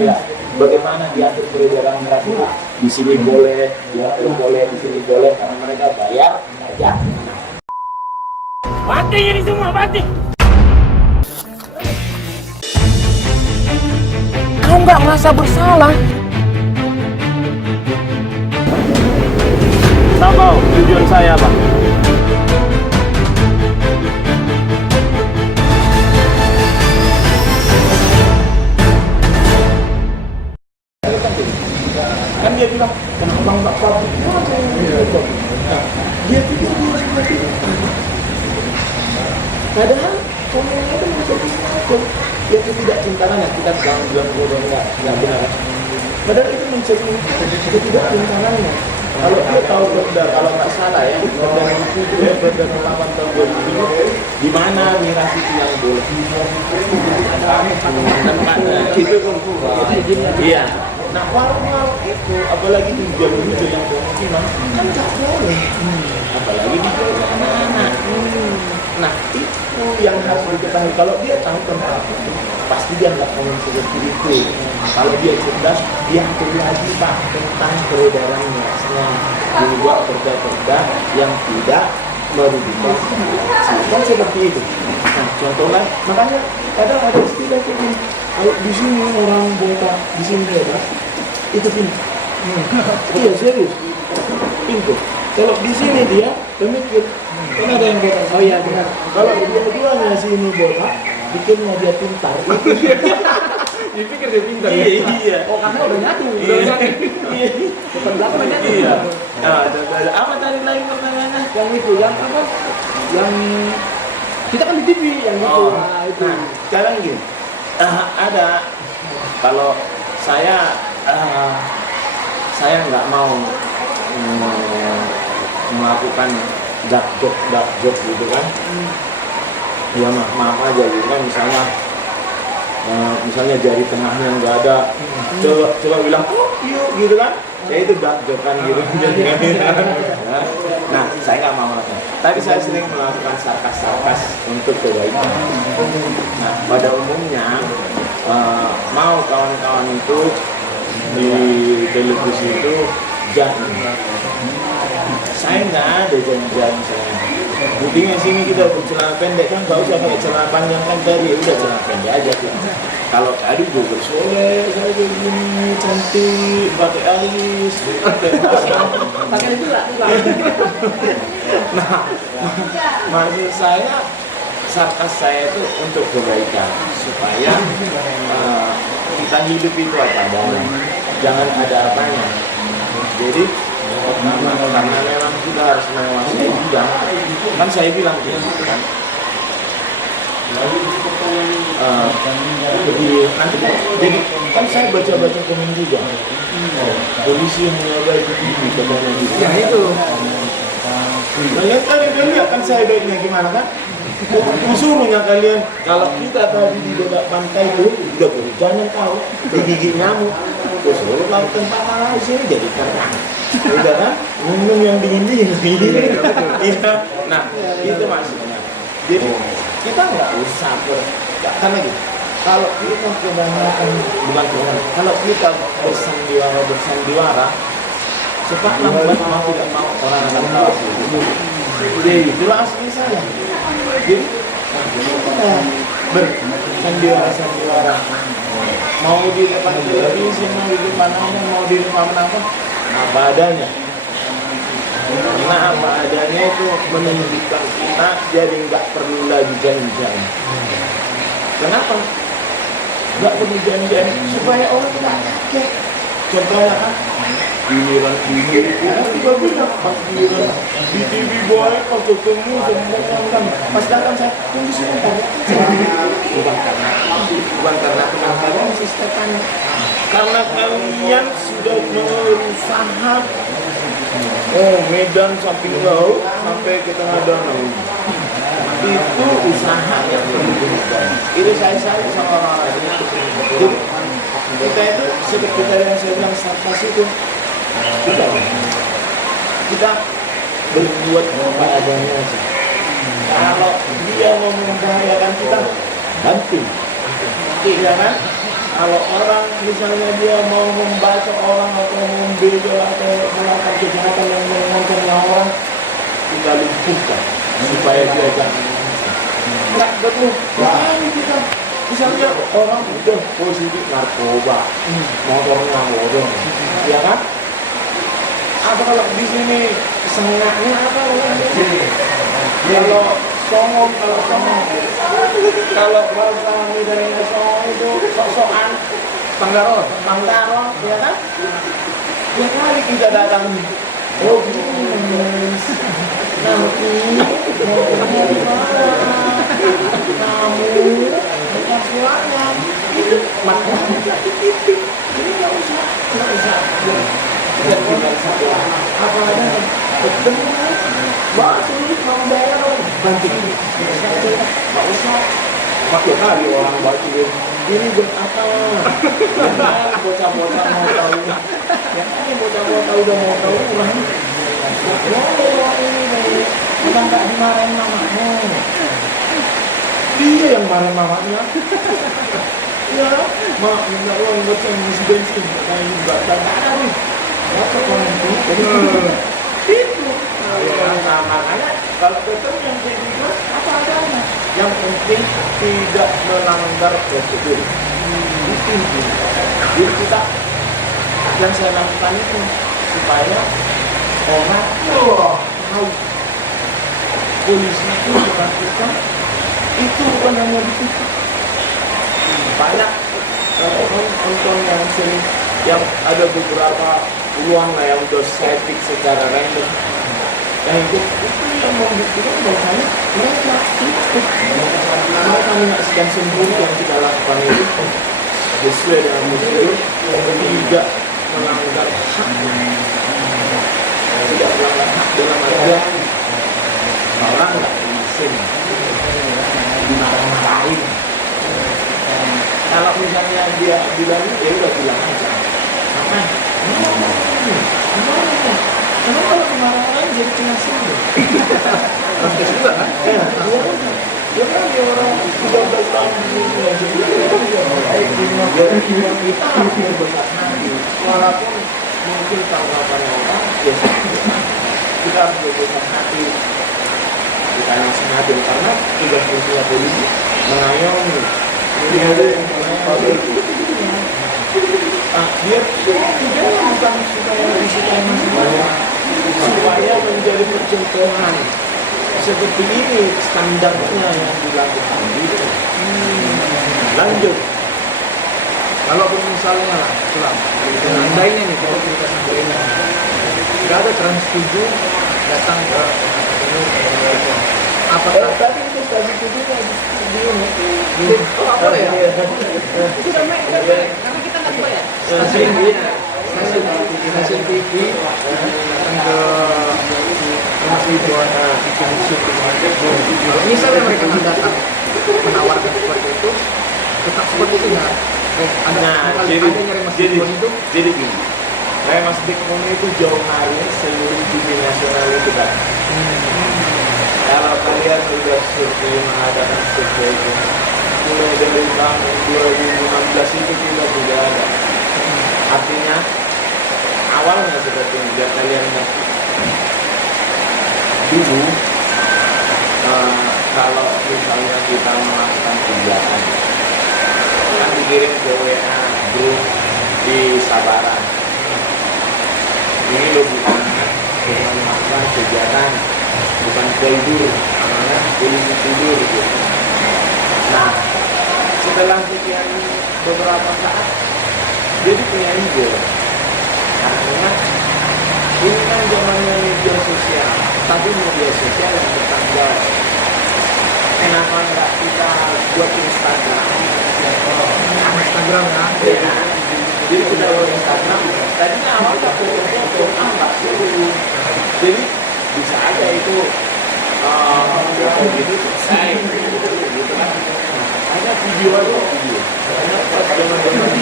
ya. Bagaimana diatur peredaran miras itu? Di sini boleh, diatur boleh, di sini boleh, karena mereka bayar pajak. Mati ini semua, mati. Kau nggak merasa bersalah? Tahu tujuan saya, Pak? Kan dia bilang, kenapa nggak pabrik? Nah, dia pikir padahal komennya itu menjadi satu ya ketidakcintaan ya kita bilang bodoh nggak benar. Padahal itu menjadi ketidakcintaannya. Kalau dia tahu Perda, kalau nggak salah ya, Perda 8 tahun 2000 di mana miras itu yang boleh tempatnya itu iya. Nah walau itu apalagi tujuan yang pemukiman kan nggak boleh, apalagi di anak-anak. Nah itu yang harus diketahui. Kalau dia tahu tentang itu pasti dia nggak akan seperti itu. Kalau dia cerdas, dia atur lagi Pak tentang peredaran mirasnya, dibuat perda-perda yang tidak merugikan kan seperti itu. Nah contohnya makanya kadang ada istilah ini, kalau di sini orang bongkar di sini bebas itu pintu. Iya serius pintu. Kalau di sini dia pemikir, kan ada yang botak. Oh iya benar. Kalau dua-duanya sini botak, bikinnya dia pintar. Dipikir dia pintar ya? Iya. Oh karena udah nyatu. Iya. Depan belakang udah nyatu. Iya. Nah, apa tadi lagi pertanyaannya? Yang itu, yang apa? Yang kita kan di TV yang itu. Oh. Nah itu. Nah, sekarang gini, ada kalau saya nggak mau melakukan dark joke gitu kan. Ya maaf aja gitu kan, misalnya jari tengahnya nggak ada, coba bilang yuk gitu kan, ya itu dark joke kan gitu. Nah saya nggak mau melakukan, tapi saya sering melakukan sarkas untuk kebaikan. Nah pada umumnya mau kawan-kawan itu di televisi itu jangan, saya nggak ada janjian saya. Buktinya sini kita bercelana pendek kan, nggak usah pakai celana panjang kan, tadi udah celana pendek aja tuh. Kalau tadi gue bersolek, saya begini cantik, pakai alis, Pakai itu lah. Nah, maksud saya sarkas saya itu untuk kebaikan supaya kita hidup itu apa adanya, jangan ada apanya. Jadi karena memang kita harus menguasai bidang, kan saya bilang gitu kan. Jadi kan saya baca komen juga. Polisi mengabaikan TV katanya gitu. Ya itu. Kalian lihat kan saya baiknya gimana kan? Suruhnya kalian kalau kita tadi di dekat pantai itu udah jangan tahu digigit nyamuk. Suruh laut tempat malah sini jadi terang. Udah kan? Minum yang dingin. Iya. Nah, itu maksudnya. Jadi kita nggak usah karena gitu. Kalau kita kebanyakan kalau kita bersandiwara, cepat lambat mau tidak mau orang akan tahu. Jadi itulah asli saya. Jadi bersandiwara. Mau di depan televisi, mau di depan mau di depan apa adanya. Karena apa adanya itu menunjukkan kita jadi nggak perlu lagi janjian. Kenapa? Nggak perlu janjian supaya orang nggak kaget. Contohnya kan giliran ini tiba bilang pas giliran di TV boy pas ketemu semua pas datang saya tunggu sebentar bukan karena penampilan sistem, karena kalian sudah berusaha Medan samping laut sampai ke tengah danau, itu usaha yang dibutuhkan. Itu saya sama orang-orang. Jadi kita itu seperti yang saya bilang sarkas itu kita berbuat apa adanya sih. Kalau dia mau membahayakan kita, bantu, iya kan? Kalau orang misalnya dia mau membaca orang atau membela atau melakukan kejahatan yang mengancam nyawa orang, kita lumpuhkan supaya dia jangan nggak betul. Jangan kita misalnya orang udah positif narkoba, motornya bodong, ya kan? Apa kalau di sini sengaknya apa kalau songong, kalau bahasa Medannya songong itu sok-sokan pangkaron, ya kan? Yang kali kita datang, oh guys, nanti mau di mana? Kamu bukan suaranya, maka ini nggak usah. Dan tinggal satu apa ada ketemu bakso mau bayar banting nggak usah pakai kali orang batu ini buat apa jangan bocah-bocah mau tahu ya kan bocah-bocah udah mau tahu kan oh ini nih kita nggak dimarahin mamanya dia yang marah mamanya ya mak minta uang buat saya ngisi bensin kayak juga tak ada nih apa komentar itu nah makanya kalau ketemu yang kayak gitu apa adanya yang penting tidak melanggar prosedur jadi kita yang saya lakukan itu supaya orang tahu polisi itu melakukan itu bukan hanya ditutup banyak nonton yang sering yang ada beberapa peluang lah yang udah setting secara random yang itu yang membuktikan bahwasanya mereka menyaksikan sembunyi yang kita lakukan itu sesuai dengan prosedur tidak melanggar hak dalam artian orang nggak izin dimarah-marahin. Kalau misalnya dia bilang ya udah bilang aja karena kalau kemarahan jadi pengasih Pasti juga kan? dia kan dia orang 13 tahun di dunia jadi kita harus berbesar hati walaupun mungkin tanggapan orang ya kita harus berbesar hati kita nasihatin karena tugas fungsinya polisi mengayomi dia tujuannya bukan supaya disukai masyarakat supaya menjadi percontohan seperti ini standarnya yang dilakukan gitu. Lanjut Kalaupun misalnya seandainya nih kita sampaikan tidak ada Trans 7 datang ke apakah tadi itu kasih tujuhnya di ini apa ya? Sudah main, karena kita nggak bayar. Stasiun TV datang ke Trans 7 bikin syuting. Kalau misalnya mereka nggak datang menawarkan seperti itu, tetap seperti itu nggak? nah jadi gini Mas Dikmun itu jauh hari seluruh TV nasional itu kan kalau kalian sudah survei mengadakan survei itu mulai dari tahun 2016 itu kita tidak ada artinya awalnya seperti yang kalian ngerti dulu kalau misalnya kita melakukan kegiatan kan dikirim ke WA grup di Sabaran ini lo bukan melakukan kegiatan bukan tidur namanya polisi tidur gitu. Nah setelah sekian beberapa saat jadi punya ide artinya ini kan zamannya media sosial tapi media sosial yang bertanggal kenapa enggak kita buat Instagram ya. Jadi kita buat Instagram tadinya awal tak foto-foto enggak dulu jadi bisa aja itu foto gitu selesai gitu kan ada video aja karena pas zaman-zaman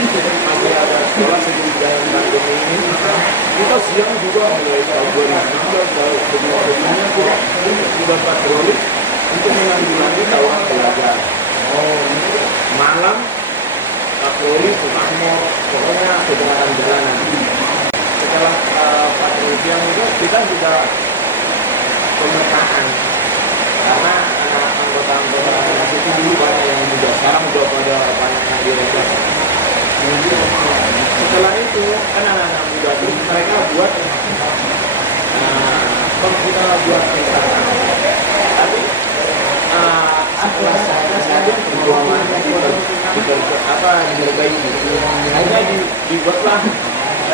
masih ada sekolah sebelum jalan pandemi ini kita siang juga mulai tahun 2017 sebelumnya kita sudah patroli untuk menanggulangi tawar belajar malam patroli, tukang mall, pokoknya kejahatan jalanan. Setelah patroli siang itu kita juga pemetaan, karena anggota-anggota itu dulu banyak yang muda, sekarang udah pada banyak yang direkrut. Setelah itu kan anak-anak muda itu mereka buat kita buat pesta, tapi setelah saja perjuangan diperbaiki, akhirnya dibuatlah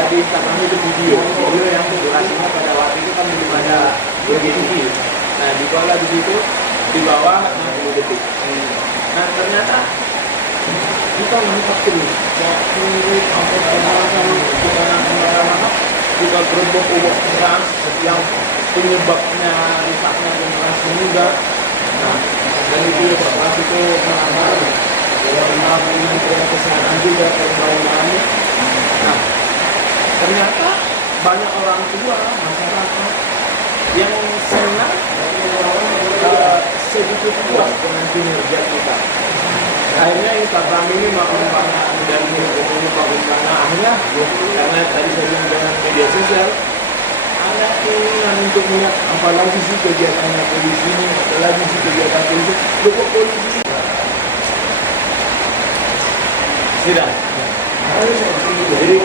di Instagram itu video yang durasinya pada waktu itu kan belum ada BGTV. Nah dibuatlah di situ di bawah 60 detik. Nah ternyata kita melihat terus kayak ini sampai kemana-mana kita gerobak keras yang penyebabnya rusaknya generasi muda. Nah dan itu Bapak itu melamar Kementerian Kesehatan juga perbawaannya. Nah ternyata banyak orang tua masyarakat yang senang sedikit puas dengan kinerja kita. Akhirnya Instagram ini makin banyak dan ini makin banyak. Akhirnya karena tadi saya bilang dengan media sosial, ada keinginan untuk melihat apalagi sih kegiatannya polisi ini, apalagi sih kegiatan polisi. Kok polisi? Sudah. Jadi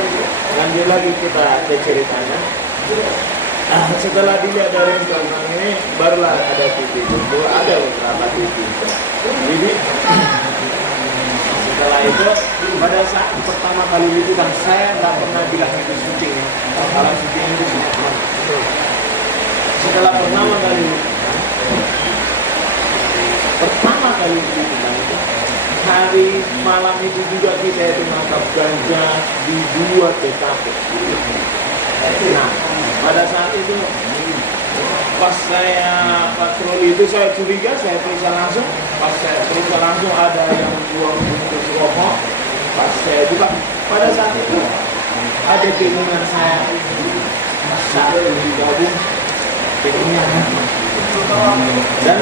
lanjut lagi kita ke ceritanya. Setelah dilihat dari Instagram ini, barulah ada TV. Dulu ada beberapa TV. Jadi setelah itu, pada saat pertama kali itu kan saya nggak pernah bilang itu syuting ya. Kalau syuting itu sinetron. Setelah pertama kali itu bilang itu, hari malam itu juga kita itu nangkap ganja di 2 TKP. Nah, pada saat itu pas saya patroli itu saya curiga, saya periksa langsung. Pas saya periksa langsung ada yang buang bungkus rokok. Pas saya buka, pada saat itu ada keinginan saya saat digabung keinginan. Dan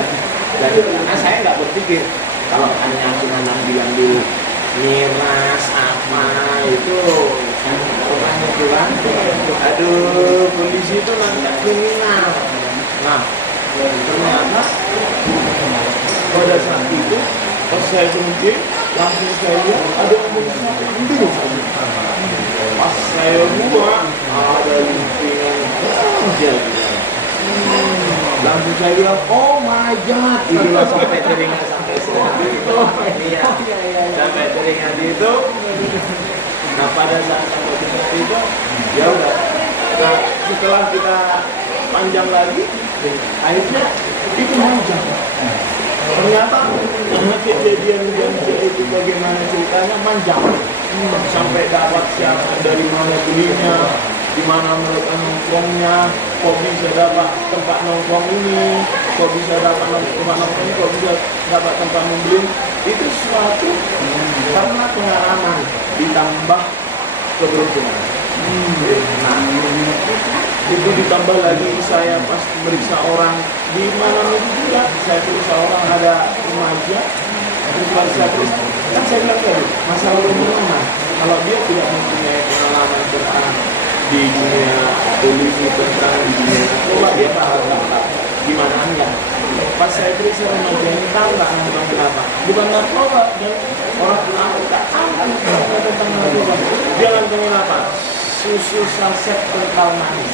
karena saya nggak berpikir kalau hanya cuma ambil miras apa itu orang itu kan, aduh polisi itu nangkap kriminal. Nah ternyata pada saat itu pas saya berhenti langsung saya lihat ada yang ambil. Pas saya buat ada lintingan aja. Langsung saya bilang, oh my god, itulah sampai teringat sampai itu. Iya, sampai teringat itu. Nah pada saat sampai teringat itu, ya udah. Nah setelah kita panjang lagi, akhirnya itu panjang. Ternyata kejadian itu bagaimana ceritanya panjang. Sampai dapat siapa dari mana belinya, di mana mereka nongkrongnya, kok bisa dapat tempat nongkrong ini, kok bisa dapat tempat nongkrong ini, kok bisa dapat tempat membeli. Itu suatu karena pengalaman ditambah keberuntungan. Nah, itu ditambah lagi saya pas meriksa orang di mana itu juga saya periksa orang ada remaja, terus saya periksa kan saya bilang tadi masalah umumnya kalau dia tidak mempunyai pengalaman tentang di dunia polisi tentang di dunia narkoba dia bakal tahu gimana anda. Pas saya periksa remaja ini tahu nggak nonton kenapa? Bukan narkoba dan orang tahu nggak tahu tentang narkoba. Dia nontonin apa? Susu saset kental manis.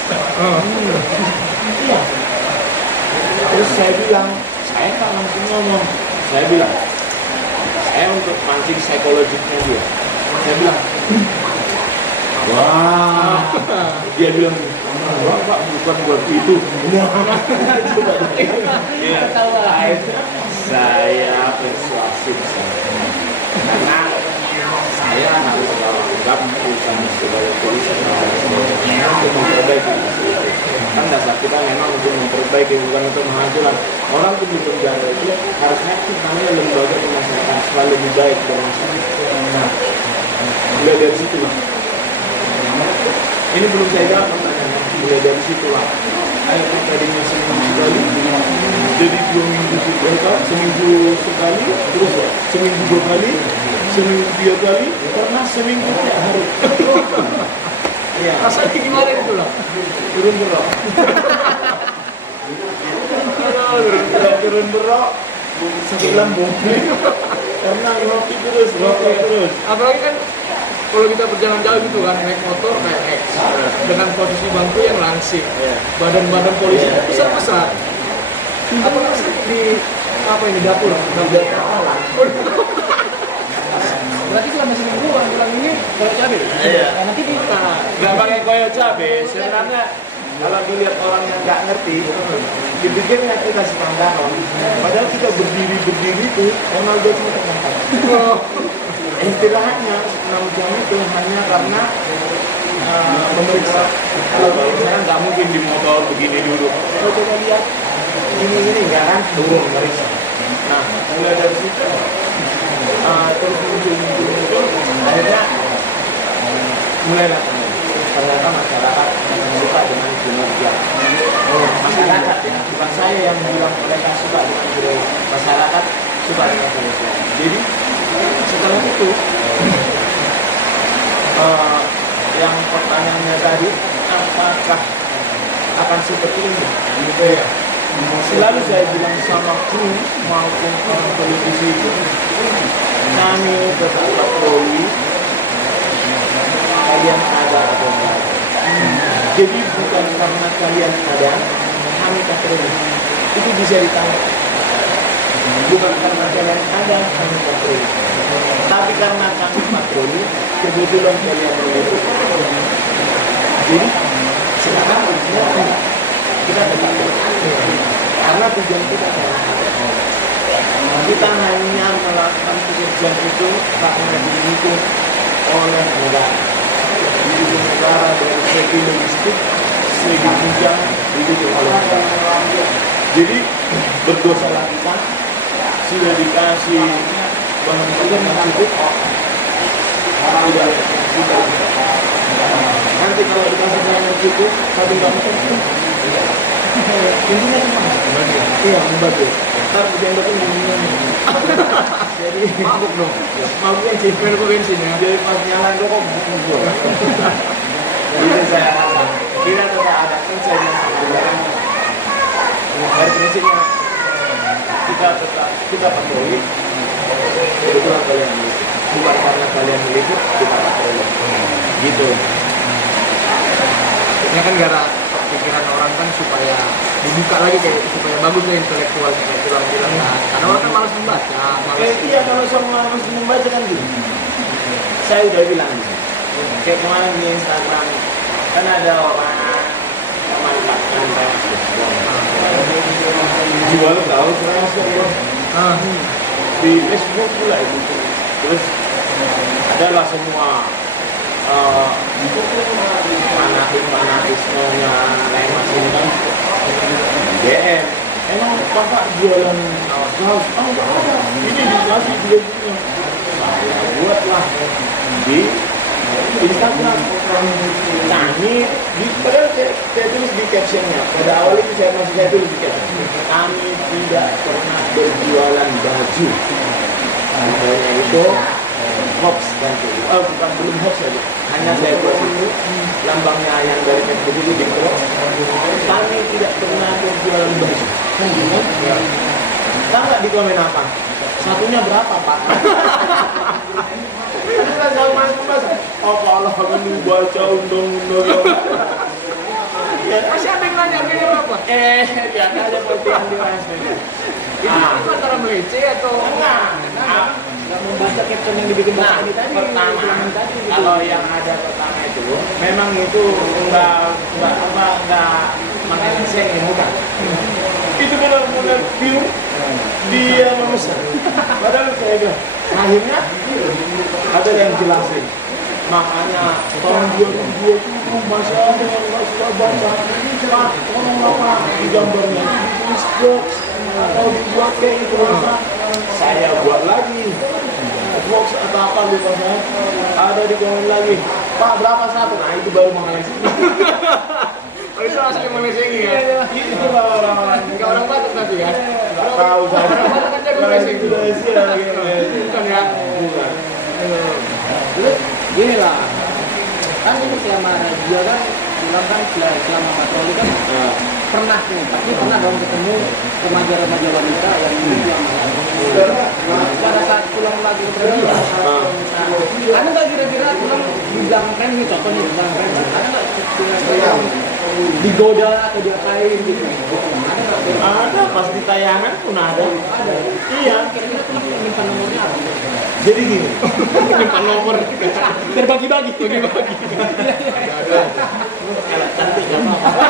Iya. Terus saya bilang, saya nggak langsung ngomong. Saya bilang, saya untuk mancing psikologiknya dia. Saya bilang, wah, dia bilang, wah Pak bukan buat itu. Coba deh. Ya, saya persuasif karena saya harus menganggap urusan sebagai polisi untuk memperbaiki. Kan dasar kita memang untuk memperbaiki bukan untuk menghancurkan. Orang itu di penjara itu harus aktif namanya lembaga pemasyarakatan selalu lebih baik dari masyarakat. Nah, mulai dari situ lah. Ini belum saya jawab pertanyaannya. Mulai dari situ lah. Ayo tadinya senang sekali Jadi 2 minggu seminggu sekali, terus seminggu 2 kali, seminggu 3 kali, pernah seminggu tiap hari. Iya. Rasanya gimana itu lah? Turun berok. Turun berok. Sakit lambung. Karena ngopi terus. Apalagi kan kalau kita berjalan jauh gitu kan, naik motor kayak X dengan posisi bangku yang langsing, badan-badan polisi besar-besar. Atau masih di apa ini dapur? Berarti selama semingguan bilang ini koyo cabe. Iya. Nah, nanti kita Nggak pakai koyo cabe. Sebenarnya kalau dilihat orang yang nggak ngerti, dipikirnya kita sedang danon. Padahal kita berdiri itu Ronaldo cuma terangkat. Istilahnya 6 jam itu hanya karena memeriksa. Kalau misalnya nggak mungkin di motor begini dulu. Kalau coba lihat ini nggak kan turun meriksa. Nah mulai dari situ terus muncul akhirnya mulailah ternyata masyarakat suka dengan kinerja. Masyarakat ya, bukan saya yang bilang mereka suka dengan kinerja. Masyarakat suka dengan kinerja. Jadi setelah itu yang pertanyaannya tadi, apakah akan seperti ini? Gitu ya. Selalu saya bilang sama kru maupun orang politisi itu, kami tetap patroli, kalian ada atau enggak. Jadi bukan karena kalian ada, kami patroli. Itu bisa ditangkap. Bukan karena kalian ada, kami patroli. Tapi karena kami patroli, kebetulan kalian meliput. Jadi sekarang kita tetap karena tujuan kita adalah kita hanya melakukan pekerjaan itu karena didukung oleh negara. Didukung negara dari segi logistik, segi tunjangan didukung oleh negara. Jadi berdosalah kita sudah dikasih bahan bakar yang cukup, tidak kita nanti kalau dikasih bahan yang cukup tapi nggak makan intinya cuma iya membantu ntar hujan datang jadi mabuk dong mabuk bensin ya jadi pas nyalain rokok mabuk jadi saya rasa kira tetap ada konsep yang sama dari prinsipnya kita patroli kebetulan kalian meliput bukan karena kalian meliput kita patroli gitu ya kan gara pikiran orang kan supaya dibuka lagi kayak supaya bagus lah intelektual kayak bilang kan karena orang kan malas membaca iya kalau semua harus membaca kan gitu saya udah bilang kayak kemarin di Instagram kan ada orang memanfaatkan jual tahu transfer di Facebook pula itu terus adalah semua fanatismenya Lemas ini kan DM emang bapak jualan kaos enggak ada ini dikasih dia saya buatlah di Instagram kami padahal saya tulis di captionnya pada awal itu saya tulis di caption kami tidak pernah berjualan baju makanya itu hoax kan bukan belum hoax saja hanya saya buat itu lambangnya yang dari Facebook itu di bawah kami tidak pernah berjualan baju kan gitu kan tahu nggak di komen apa satunya berapa pak kan sama mas apalah kan dibaca undang-undang masih ada yang nanya harganya berapa? ya ada seperti yang dibahas itu antara melece atau enggak membaca caption yang dibikin nah, tadi pertama kalau yang ada pertama itu memang itu enggak mengenceng bukan itu benar-benar pure dia memesan padahal saya bilang akhirnya ada yang jelasin makanya tahun 2020 masih ada yang nggak suka baca pak tolong apa di gambarnya ditulis box atau dibuat kayak itu saya buat lagi box atau apa lupa saya ada di komen lagi pak berapa satu nah itu baru mengenai itu asli Malaysia ya. Itu lah orang-orang Enggak orang Batak tapi kan. nggak tahu saya. Orang Batak kan jago racing. Indonesia gitu. Bukan ya. Bukan. Dulu gini lah, kan ini selama dia kan bilang kan selama patroli kan Nah, pernah nih, pasti pernah dong ketemu remaja-remaja wanita yang pulang malam. Nah, pada saat pulang lagi ke dia, ada nggak kira-kira pulang di belakang nih, contoh nih di belakang ada nggak kira-kira digoda atau diapain gitu? Ada nggak? ada pas di tayangan pun ada. Ada. Iya. Kira-kira pulang minta nomornya apa? Jadi gini. Nyimpan nomor. Terbagi-bagi. Bagi-bagi. Ada. Kalau cantik nggak apa-apa.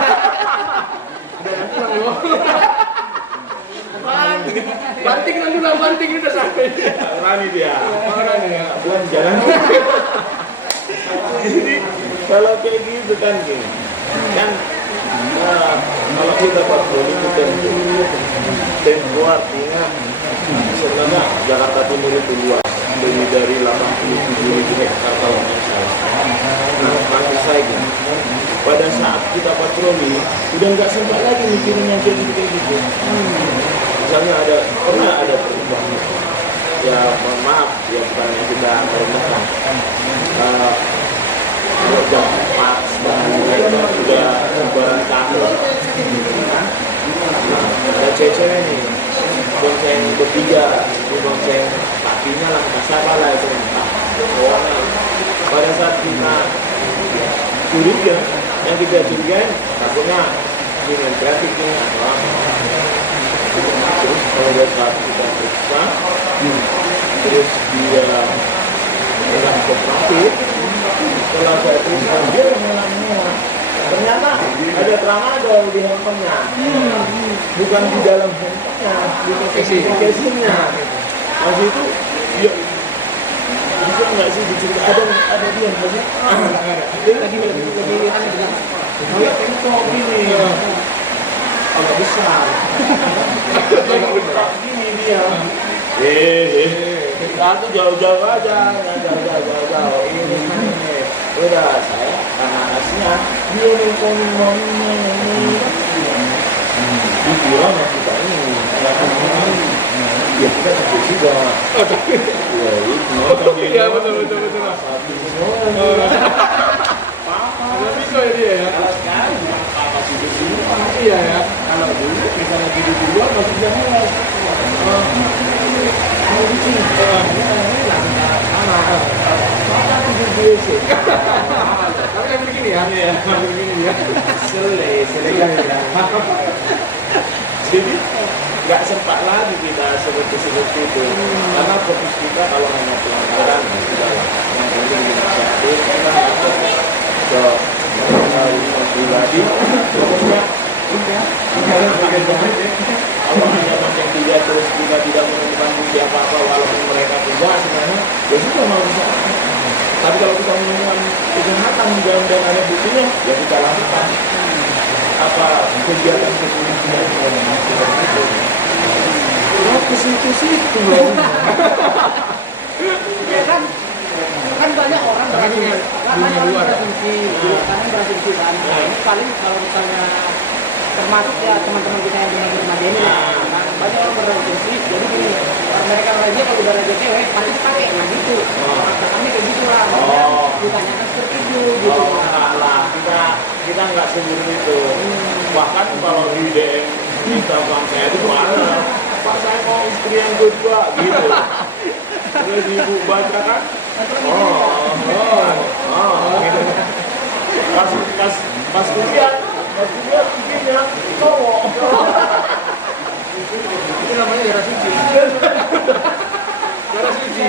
Banting kan udah banting udah sampai. Rani dia. Orang ya. Bukan jalan. Jadi kalau kayak gitu kan gini. Kan kalau kita patroli itu tempo artinya sebenarnya Jakarta Timur itu luas, lebih dari 87.000 hektar kalau nggak salah. Nah, maksud saya gini, pada saat kita patroli udah nggak sempat lagi mikirin yang kayak gitu. Misalnya pernah ada perubahan, ya mohon maaf ya bukan yang kita merendahkan. Kalau jam 4 dan sudah lebaran tahun, ada cewek nih, bonceng bertiga, bonceng papinya lah, siapa lah itu entah. Pokoknya pada saat kita curiga, yang kita curigain takutnya dengan trafficking atau apa. Terus kalau pada saat kita periksa, terus dia tidak kooperatif. Setelah saya periksa dia mengelak-ngelak. Ternyata ada tramadol di handphonenya, bukan di dalam handphonenya, di casingnya. Masih itu dia bisa nggak sih diceritakan ada dia nggak sih? Dia lagi aneh bilang, dia tengok ini agak besar, gini dia. Itu jauh-jauh aja, jauh-jauh. Ini. Udah saya karena aslinya dia nelfonin maminya ini. Dikira mas kita ini, ya kita takut juga. Ya itu. Iya betul. Satu semua. Ada bisa ya dia ya. Kalau sekarang apa sih di sini? Iya ya. Kalau dulu misalnya di luar masih jam mulai. Kalau di sini, Tapi yang begini ya. Yang begini ya. Selesai. Jadi nggak sempat lagi kita seperti itu, karena fokus kita kalau hanya pelanggaran sudah yang penting inisiatif ke urusan pribadi, pokoknya kalau hanya bonceng tiga terus kita tidak menemukan bukti apa-apa walaupun mereka tidak sebenarnya ya sudah mau bisa. Tapi kalau kita menemukan kejahatan dan ada buktinya ya kita lakukan apa kegiatan kepolisian seperti itu. Oh ke situ loh. Kan banyak orang dunia luar. berasumsi kan paling kalau misalnya termasuk ya teman-teman kita yang dengar remaja ini lah kan banyak orang berasumsi jadi gini mereka raja kalau udah raja cewek pasti dipakai nah gitu kata kami kayak gitu lah ditanyakan seperti itu gitu lah kita nggak seburuk itu. Bahkan kalau di DM kita bang saya itu mana Pak saya mau istri yang kedua gitu. Terus ibu baca kan gitu. Pas kuliah bikinnya cowok. Itu namanya darah suci. Darah suci.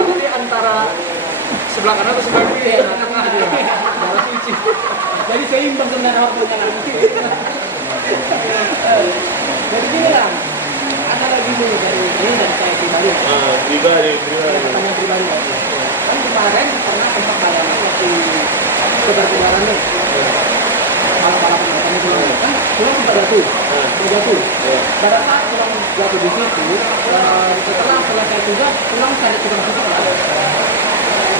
Jadi antara sebelah kanan atau sebelah kiri ya, tengah dia. Darah suci. jadi seimbang sebenarnya waktunya kan jadi gini lah ada lagi nih dari saya pribadi Pribadi. pertanyaan pribadi kan kemarin pernah sempat bayangin waktu ketertuaran nih balap-balapan katanya pulang kan pulang sempat jatuh pada saat pulang jatuh di situ setelah selesai juga pulang saya tukang suka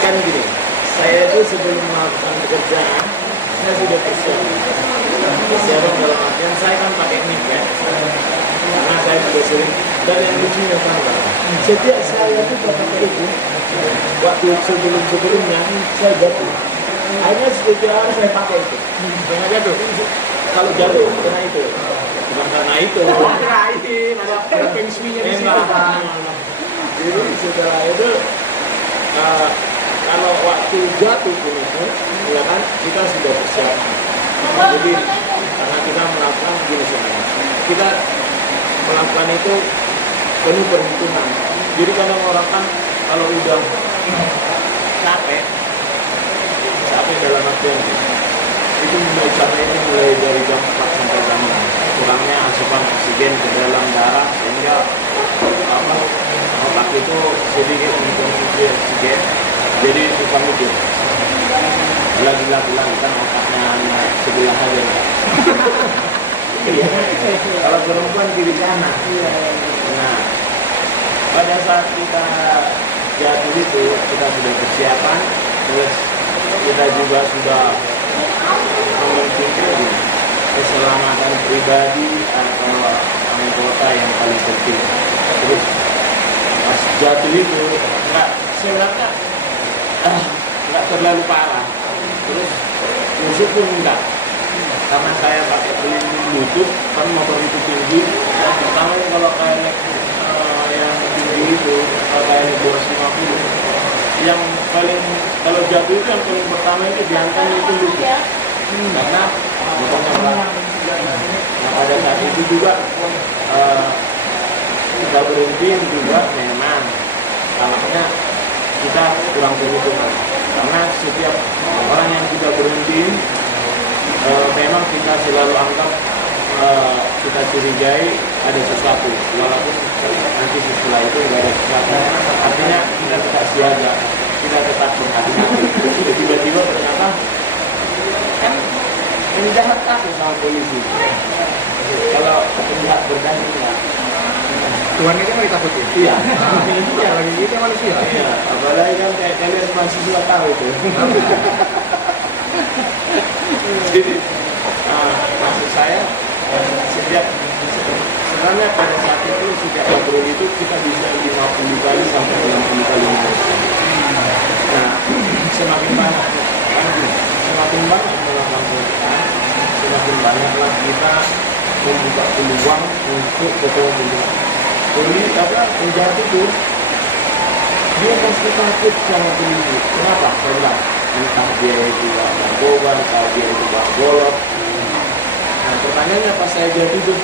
Kan gini, saya itu sebelum melakukan pekerjaan saya sudah persiapan dalam artian saya kan pakai mic ya, karena saya juga sering. Dan yang lucunya kan, setiap saya tuh pakai itu, waktu sebelumnya saya jatuh. Akhirnya setiap hari saya pakai itu. Jangan jatuh. Kalau jatuh karena itu, bukan karena itu. Kirain ada feng shui-nya di situ. Jadi setelah itu kalau waktu jatuh pun itu, ya kan kita sudah persiapan. Jadi karena kita melakukan gini sebenarnya, kita melakukan itu penuh perhitungan. Jadi kadang orang kan kalau udah capek dalam artian itu mulai capek itu mulai dari jam 4 sampai jam 6. Kurangnya asupan oksigen ke dalam darah sehingga otak itu sedikit mengkonsumsi oksigen, jadi suka mikir lagi kan otaknya hanya sebelah aja. Iya. Kalau perempuan kiri kanan. Nah, pada saat kita jatuh itu kita sudah persiapan, terus kita juga sudah mementingkan keselamatan pribadi atau anggota yang paling penting. Terus pas jatuh itu sebenarnya nggak terlalu parah. Terus tusuk pun enggak, karena saya pakai pelindung lutut kan motor itu tinggi. Yang pertama kalau kayak yang tinggi itu kayak 250, yang paling kalau jatuh itu yang paling pertama itu dihantam itu lutut, karena motornya berat. Nah pada saat itu juga kita berhenti juga memang salahnya kita kurang perhitungan, karena setiap orang yang kita berhenti memang kita selalu anggap kita curigai ada sesuatu, walaupun nanti setelah itu nggak ada sesuatu. Artinya kita tetap siaga, kita tetap berhati-hati. Tiba-tiba ternyata kan penjahat takut sama polisi. Kalau penjahat berani enggak. Tuhan itu mau ditakutin. Iya. Iya. Lagi gitu manusia. Iya. Apalagi kan kayak kalian mahasiswa tahu itu. Jadi maksud saya sebenarnya pada saat itu setiap patroli itu kita bisa 50 kali sampai 60 kali. Nah semakin banyak melakukan penyelidikan, semakin banyaklah kita membuka peluang untuk ketemu penjahat itu. Dia pasti takut sama polisi. Kenapa? Saya bilang entah dia itu narkoba, entah dia itu golok. Nah pertanyaannya pas saya jadi itu,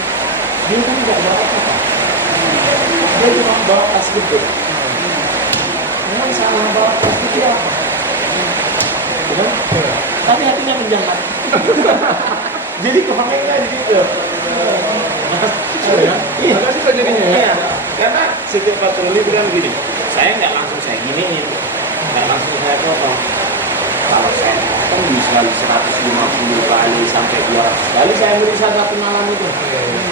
dia kan nggak bawa apa-apa. Dia cuma bawa tas gede. Memang salah bawa tas gede apa? Benar? Tapi hatinya penjahat. Jadi kepengennya gitu. Iya, Agak susah jadinya ya. Iya, karena setiap patroli itu kan gini. Saya nggak langsung saya giniin, nggak langsung saya potong. Kalau saya potong bisa 150 kali sampai 200 kali saya beri satu malam itu.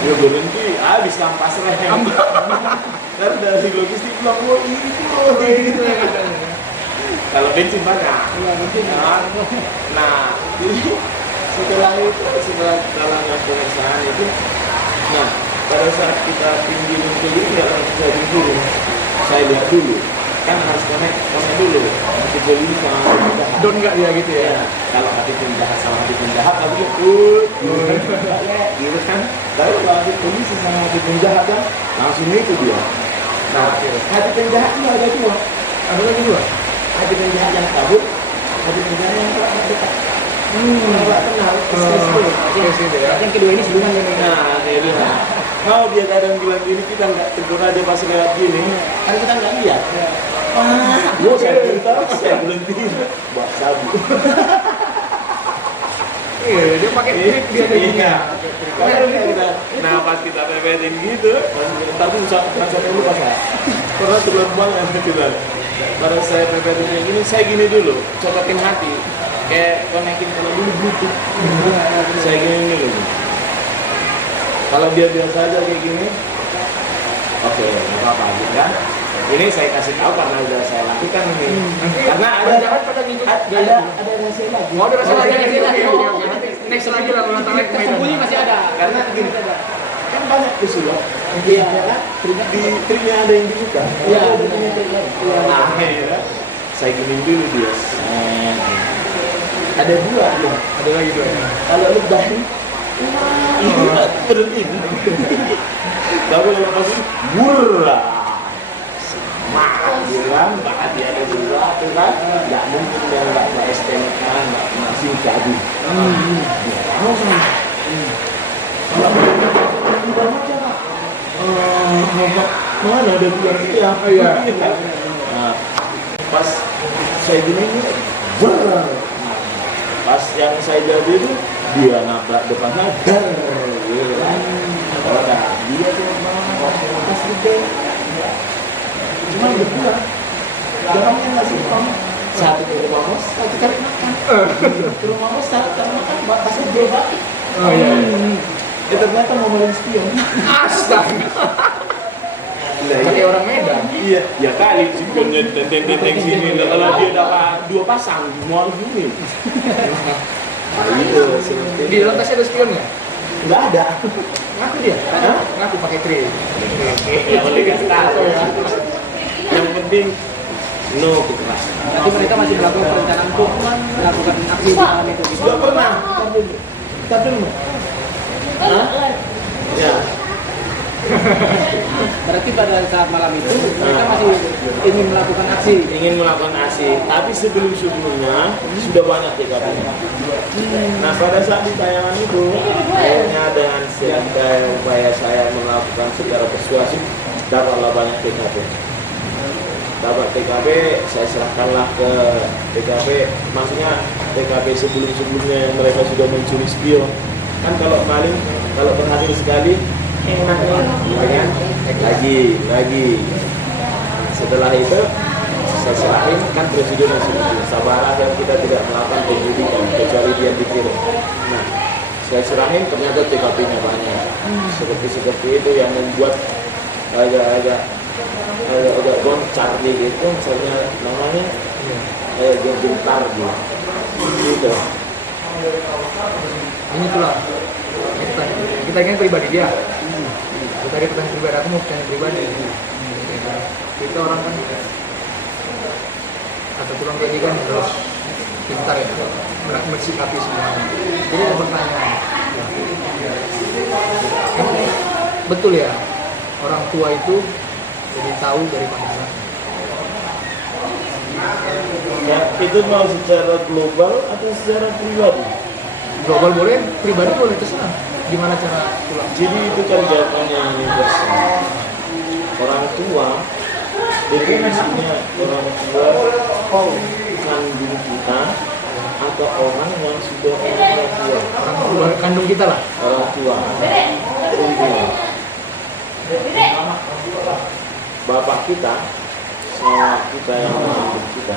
Dia berhenti, habis kampas rem. Dari logistik bilang, wah itu ya katanya. Kalau bensin banyak. Nah, jadi setelah dalamnya pemeriksaan itu, nah pada saat kita tinggi untuk ini nggak langsung saya turun. Saya lihat dulu, kan harus connect dulu. Hati ini sama penjahat. Don nggak dia gitu ya? Kalau hati penjahat sama hati penjahat, tapi gitu kan. Tapi kalau hati polisi sama hati penjahat kan, langsung itu dia. Nah, hati penjahat itu ada dua. Ada lagi dua. Hati penjahat yang kabur, hati penjahat yang dekat. Nggak kenal, Oke, ya. Yang kedua ini sebelumnya yang Nah, jadi kalau dia kadang bilang gini, kita nggak tegur aja pas lewat gini, karena kita nggak lihat. Wah, saya pintar, saya berhenti, buat sabu. Iya, dia pakai trik dia jadinya. Nah, pas kita pepetin gitu, tapi langsung dulu pas saya. Pernah terlalu banget gitu kan. Pada saya pepetin kayak gini, saya gini dulu, copotin hati. Kayak konekin kalau dulu bluetooth. Saya gini dulu. Kalau dia biasa aja kayak gini, oke, nggak apa-apa gitu kan. Ini saya kasih tahu karena udah saya lakukan ini. Karena jangan pada ngikut gaya. ada rahasia lagi. Mau ada rasa lagi Oke, oke. nanti next lagi lah kalau tarik Tersembunyi masih ada. Karena gini, kan banyak pesulap. Iya, kan? Di triknya ada yang dibuka. Iya, ada yang dibuka. Akhirnya saya giniin dulu dia. Ada dua loh. ada lagi dua ya. Kalau lebah ini berhenti. Tapi kalau masih murah. Bilang bahkan dia ada juga tuh kan, nggak mungkin dia nggak STNK, nggak masih jadi. Mau sama. Mana ada bulan ya? Iya. Nah, pas saya gini berat. Pas yang saya jadi itu dia nabrak depannya dar. Dia tuh pas gede. Cuma berdua, orangnya ngasih uang satu ke rumah bos, satu cari makan. Ke rumah bos cari makan, pas gede banget. Oh iya. Ternyata ngomongin spion. Astaga. Kayak orang Medan. Iya, ya kali spionnya tenteng sini. Kalau dia dapat dua pasang, mau gini. Itu seperti Di dalam tasnya ada spionnya? nggak ada. Ngaku dia? Hah? Ngaku pakai krim. Ya boleh kasih tahu ya. Yang penting no kekerasan. Berarti mereka masih melakukan perencanaan untuk melakukan aksi di malam itu. Sudah pernah. Tapi ya. Berarti pada saat malam itu mereka masih ingin melakukan aksi. Ingin melakukan aksi, tapi sebelumnya sudah banyak TKP-nya. Nah pada saat di tayangan itu, akhirnya dengan segala upaya saya melakukan secara persuasif, dapatlah banyak TKP. Dapat TKP, saya serahkanlah ke TKP, maksudnya TKP sebelumnya yang mereka sudah mencuri spion. Kan kalau maling, kalau berhasil sekali, enak kan? Lagi. Setelah itu saya serahin, kan presiden yang sebut sabar yang kita tidak melakukan penyidikan kecuali dia dikirim. Nah, saya serahin ternyata TKP-nya banyak. Seperti itu yang membuat agak goncar gitu, misalnya namanya gentar gitu. Ini itulah. Kita ingin pribadi dia. Kita tadi pertanyaan pribadi, aku mau pertanyaan pribadi. Kita orang kan atau pulang gaji kan harus pintar ya, mensikapi semuanya. Jadi ada pertanyaan. Betul ya, orang tua itu lebih tahu daripada anak. Ya, itu mau secara global atau secara pribadi? Global boleh, pribadi boleh, terserah. Gimana cara pulang? Jadi itu kan jawabannya universal. Orang tua, definisinya orang tua kandung kita atau orang yang sudah orang tua. Orang tua kandung kita lah. Orang tua. Bapak kita, sama kita yang mengandung kita.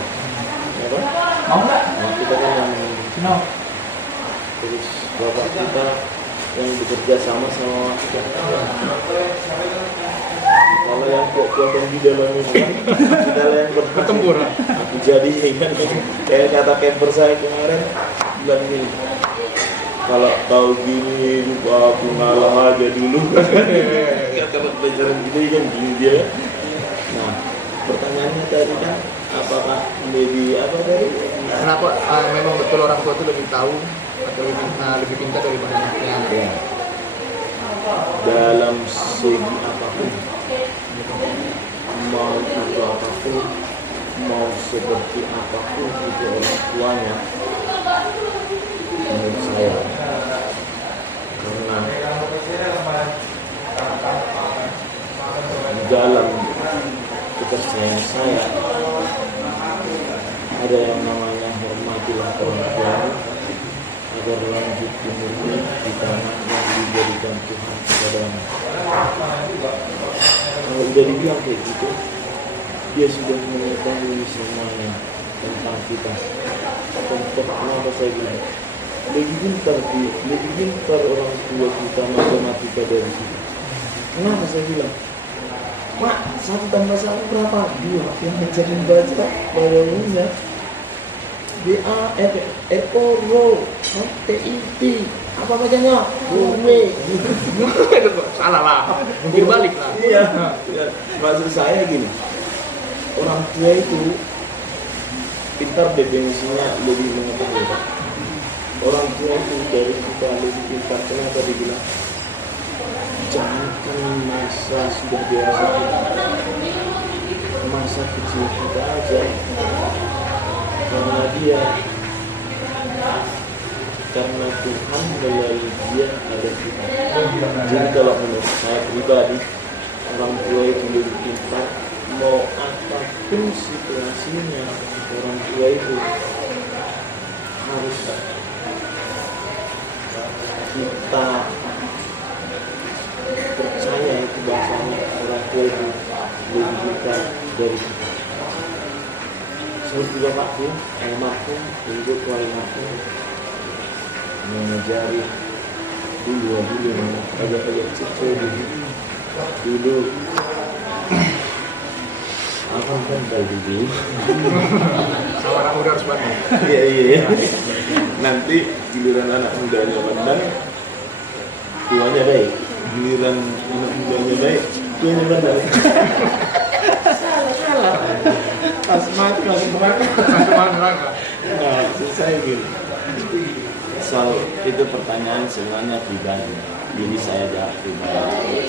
Ya kan? Mau nggak? Nah, kita kan yang mengandung. Terus bapak kita yang bekerja sama kita. Kalau yang kuat-kuatan di dalam itu kan, di dalam yang Bertempur. aku jadi kan kayak kata camper saya kemarin bilang gini, kalau tahu gini lupa aku ngalah aja dulu. Kata pelajaran gitu kan gini dia. Nah pertanyaannya tadi kan apakah apa tadi? Kenapa memang betul orang tua itu lebih tahu atau lebih pintar daripada anaknya? Ya. Dalam segi apapun, mau itu apapun, mau seperti apapun itu orang tuanya, menurut saya, karena dalam kepercayaan saya ada yang namanya hormatilah orang tua agar lanjut umurnya di tanah yang diberikan Tuhan kepadamu. Kalau udah dibilang kayak gitu, dia sudah mengetahui semuanya tentang kita. Contoh kenapa saya bilang lebih pintar orang tua kita matematika dari sini. Kenapa saya bilang? Mak, 1 tambah 1 berapa? 2. Yang menjadi baca pada umumnya BAFRO TIP apa bacanya? Gourmet. Salah lah, mungkin balik lah. Iya. Maksud saya gini, orang tua itu pintar definisinya lebih mengetahui. Pak. Orang tua itu dari kita lebih pintar. Kenapa dibilang? Jangankan masa sudah dewasa kita, masa kecil kita aja, karena Tuhan melalui dia ada kita. Jadi kalau menurut saya pribadi, orang tua itu lebih pintar. Mau apapun situasinya, orang tua itu harus kita percaya itu bahasanya orang tua itu lebih pintar dari kita. Seperti bapakku, almarhum, ibu almarhum mengajari dulu agak kecil dulu apa kan dulu Sama anak muda harus banding. iya nanti giliran anak mudanya bandang tuanya baik, giliran anak mudanya baik tuanya bandang. salah asmat neraka. nah saya gini soal itu pertanyaan sebenarnya pribadi, jadi saya jawab pribadi.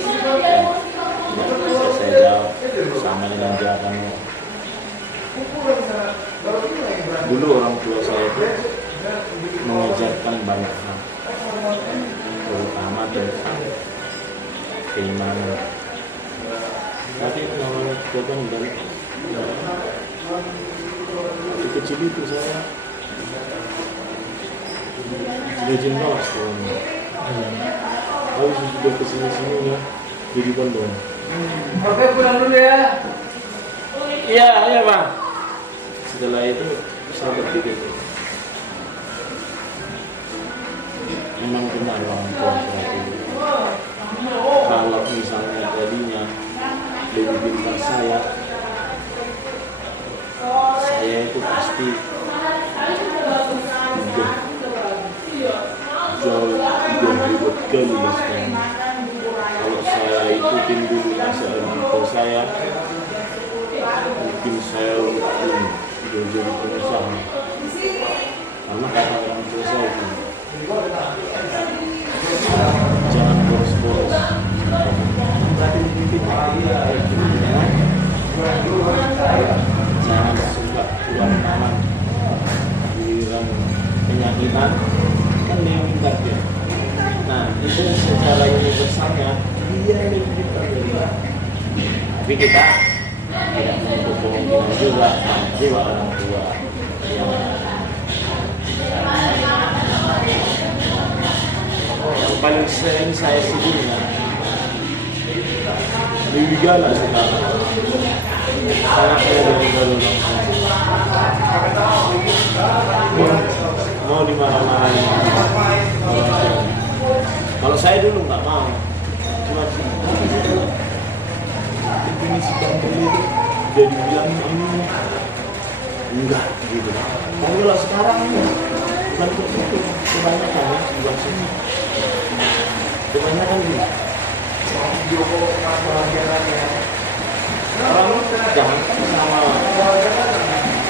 Bisa saya jawab sama dengan jawabannya. Dulu orang tua saya itu mengajarkan banyak hal, terutama tentang keimanan. Tapi namanya jawaban dan kecil itu saya sudah jelas sekolahnya. Habis sudah kesini-sini ya jadi bandung. Oke, pulang dulu ya. Iya Bang. Setelah itu saya berpikir memang benar orang tua saya itu. Kalau misalnya tadinya lebih pintar saya itu pasti jauh hebat kali lah sekarang. Kalau saya ikutin dulu nasihat orang tua saya, mungkin saya udah jadi pengusaha. Karena kata orang tua saya itu, jangan boros-boros. Jangan suka keluar tangan, giliran penyakitan kan dia minta dia. Nah itu secara universalnya dia lebih pintar dari kita. Tapi kita tidak menutup kemungkinan juga jiwa orang tua yang paling sering saya sedihnya lebih galak sekarang. Anaknya dari baru mau dimarah-marahin. Kalau saya dulu nggak mau, cuma definisi bandel itu jadi bilang ini enggak gitu. Tapi kalau sekarang bukan begitu, kebanyakan ya di luar sini, kebanyakan gitu. Orang jangan sama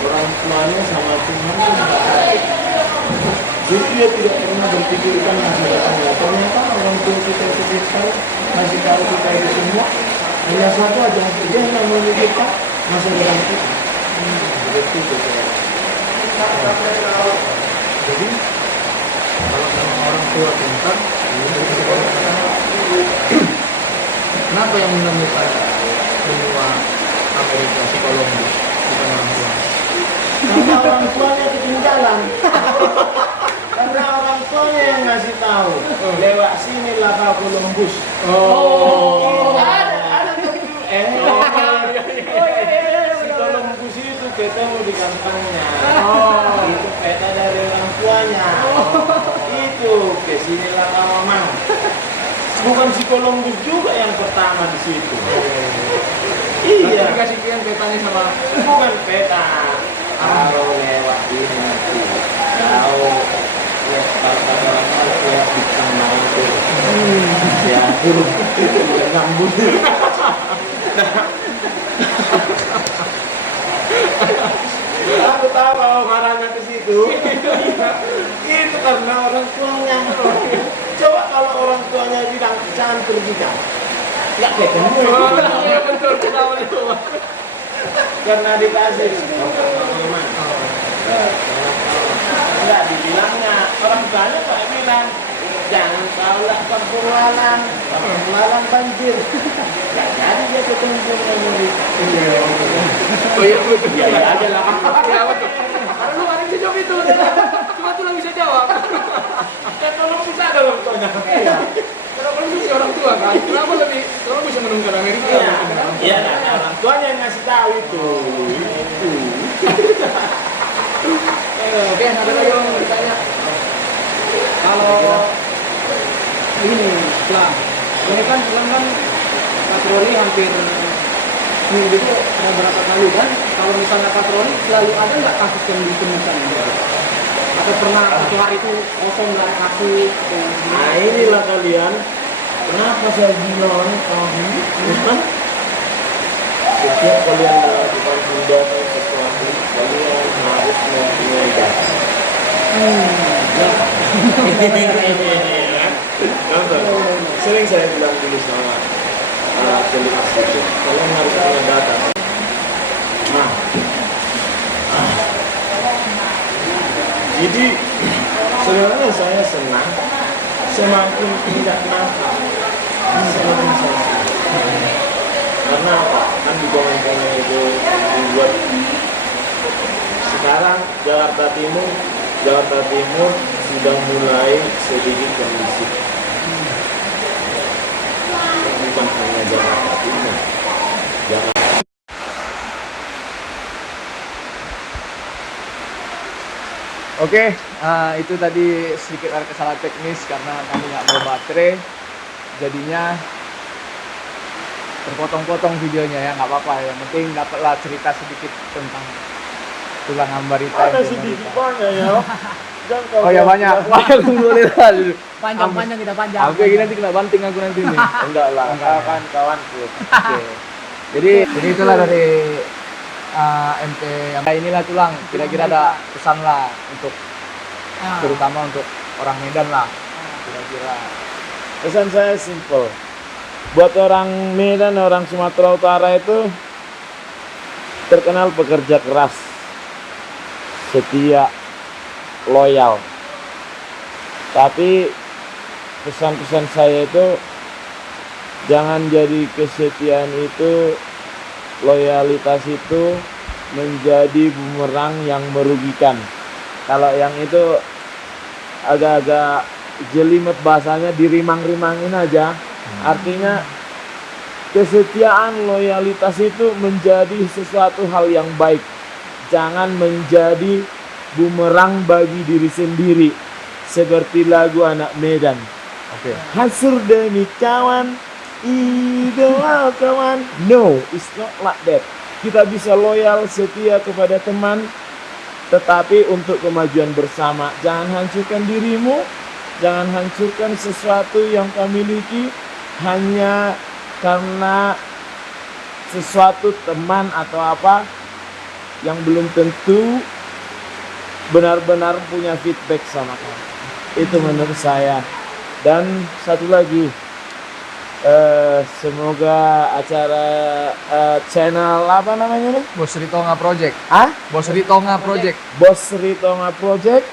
orang tuanya sama Tuhan itu nggak baik. Jadi dia tidak pernah berpikirkan masa depannya. Ternyata orang tua kita itu masih tahu kita itu semua. Hanya satu aja, dia hanya memikirkan masa depan kita. Begitu saya. Jadi kalau memang orang tua pintar, kenapa yang menemukan benua Amerika si Columbus bukan orang tua? Karena orang tuanya ketinggalan. Karena orang tuanya yang ngasih tahu. Lewat sini lah kau Columbus. Ada tuh. Si Columbus itu ketemu di kampungnya. Itu peta dari orang tuanya. Itu kesinilah kau Mamang. Bukan si Columbus juga yang pertama di situ. Iya. Dikasih kian petanya sama Bukan peta. Kalau lewat ini nanti jauh. Ya, kalau orang lewat di tengah itu. Ya, nyambung. Aku tahu kalau marahnya ke situ. Itu karena orang tuanya. Coba kalau orang tuanya bilang jangan pergi kan. Nggak ketemu. Iya betul kenapa itu. Karena dikasih pengalaman. Enggak dibilangnya orang tuanya kok bilang jangan kau lah kampung lalang banjir. Nggak jadi dia ketemu memori. Oh iya betul. Ya aja lah. Iya betul. Karena lu ada bisa jawab itu. Cuma tuh yang bisa jawab. Kan tolong bisa ada orang tuanya. Iya. Kenapa lu sih orang tua kan? Kenapa lebih kalau bisa menemukan Amerika? Iya, iya, nah, orang tuanya yang ngasih tahu itu. Oke, ada lagi yang mau ditanya. Kalau ini Islam, ini kan Islam kan patroli hampir seminggu itu ada berapa kali kan? Kalau misalnya patroli selalu ada nggak kasus yang ditemukan? Atau pernah satu hari itu kosong nggak ada kasus? Nah inilah kalian, kenapa saya bilang setiap kalian melakukan tindakan sesuatu, kalian harus mempunyai data. Contoh, sering saya bilang dulu sama selipas itu, kalian harus punya data. Nah, jadi sebenarnya saya senang semakin tidak nakal semakin saya senang. Karena apa? Kan di komen-komen itu dibuat sekarang Jakarta Timur sudah mulai sedikit kondusif. Bukan hanya Jakarta Timur, Jakarta. Oke, itu tadi sedikit ada kesalahan teknis karena kami nggak bawa baterai, jadinya terpotong-potong videonya ya, nggak apa-apa. Yang penting dapatlah cerita sedikit tentang tulang hambarita. Ada sedikit banyak ya. Oh ya banyak. Wah, boleh lah. Panjang-panjang kita panjang. Oke, gini nanti kena banting aku nanti nih. Enggak lah, kau kan kawanku. Oke. Jadi itulah dari MP yang inilah tulang. Kira-kira ada pesan lah untuk terutama untuk orang Medan lah. Kira-kira. Pesan saya simple. Buat orang Medan, orang Sumatera Utara itu terkenal pekerja keras, setia, loyal. Tapi pesan-pesan saya itu jangan jadi kesetiaan itu, loyalitas itu menjadi bumerang yang merugikan. Kalau yang itu agak-agak jelimet bahasanya, dirimang-rimangin aja. Artinya kesetiaan, loyalitas itu menjadi sesuatu hal yang baik. Jangan menjadi bumerang bagi diri sendiri. Seperti lagu anak Medan. Oke. Hancur demi kawan, idola kawan. No, it's not like that. Kita bisa loyal, setia kepada teman, tetapi untuk kemajuan bersama. Jangan hancurkan dirimu, jangan hancurkan sesuatu yang kau miliki hanya karena sesuatu teman atau apa yang belum tentu benar-benar punya feedback sama kamu. Itu menurut saya. Dan satu lagi, semoga acara channel apa namanya nih? Bos Ritonga Project. Bos Ritonga Project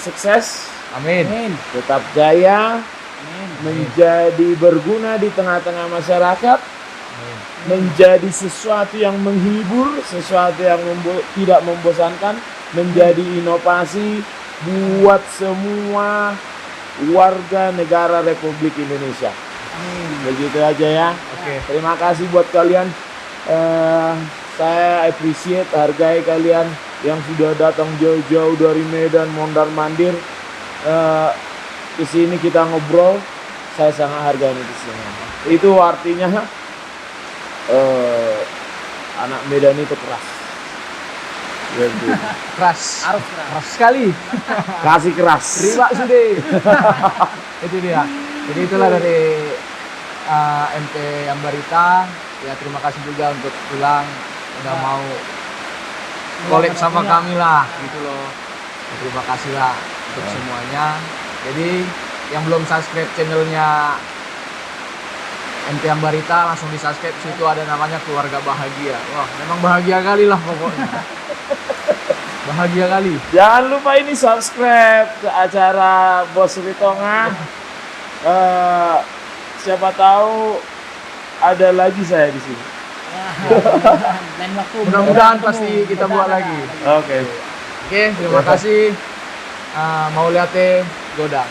sukses, Amin. tetap jaya, menjadi berguna di tengah-tengah masyarakat, menjadi sesuatu yang menghibur, sesuatu yang tidak membosankan, menjadi inovasi buat semua warga negara Republik Indonesia. Begitu aja ya. Oke. Terima kasih buat kalian. Saya appreciate, hargai kalian yang sudah datang jauh-jauh dari Medan, mondar-mandir. Di sini kita ngobrol, saya sangat hargai di sini. Itu artinya anak Medan itu keras. Gitu. Keras. Harus keras. Keras sekali. Kasih keras. Riba sudah. Itu dia. Jadi itulah dari MP Ambarita. Ya terima kasih juga untuk pulang udah mau collab sama kami lah gitu loh. Terima kasih lah untuk semuanya. Jadi yang belum subscribe channelnya MP Ambarita langsung di subscribe, situ ada namanya Keluarga Bahagia. Wah memang bahagia kali lah pokoknya. Bahagia kali. Jangan lupa ini subscribe ke acara Bos Ritonga. Siapa tahu ada lagi saya di sini. Lain waktu. Mudah-mudahan pasti kita buat lagi. Oke. Oke, terima kasih. Mau lihat Godang.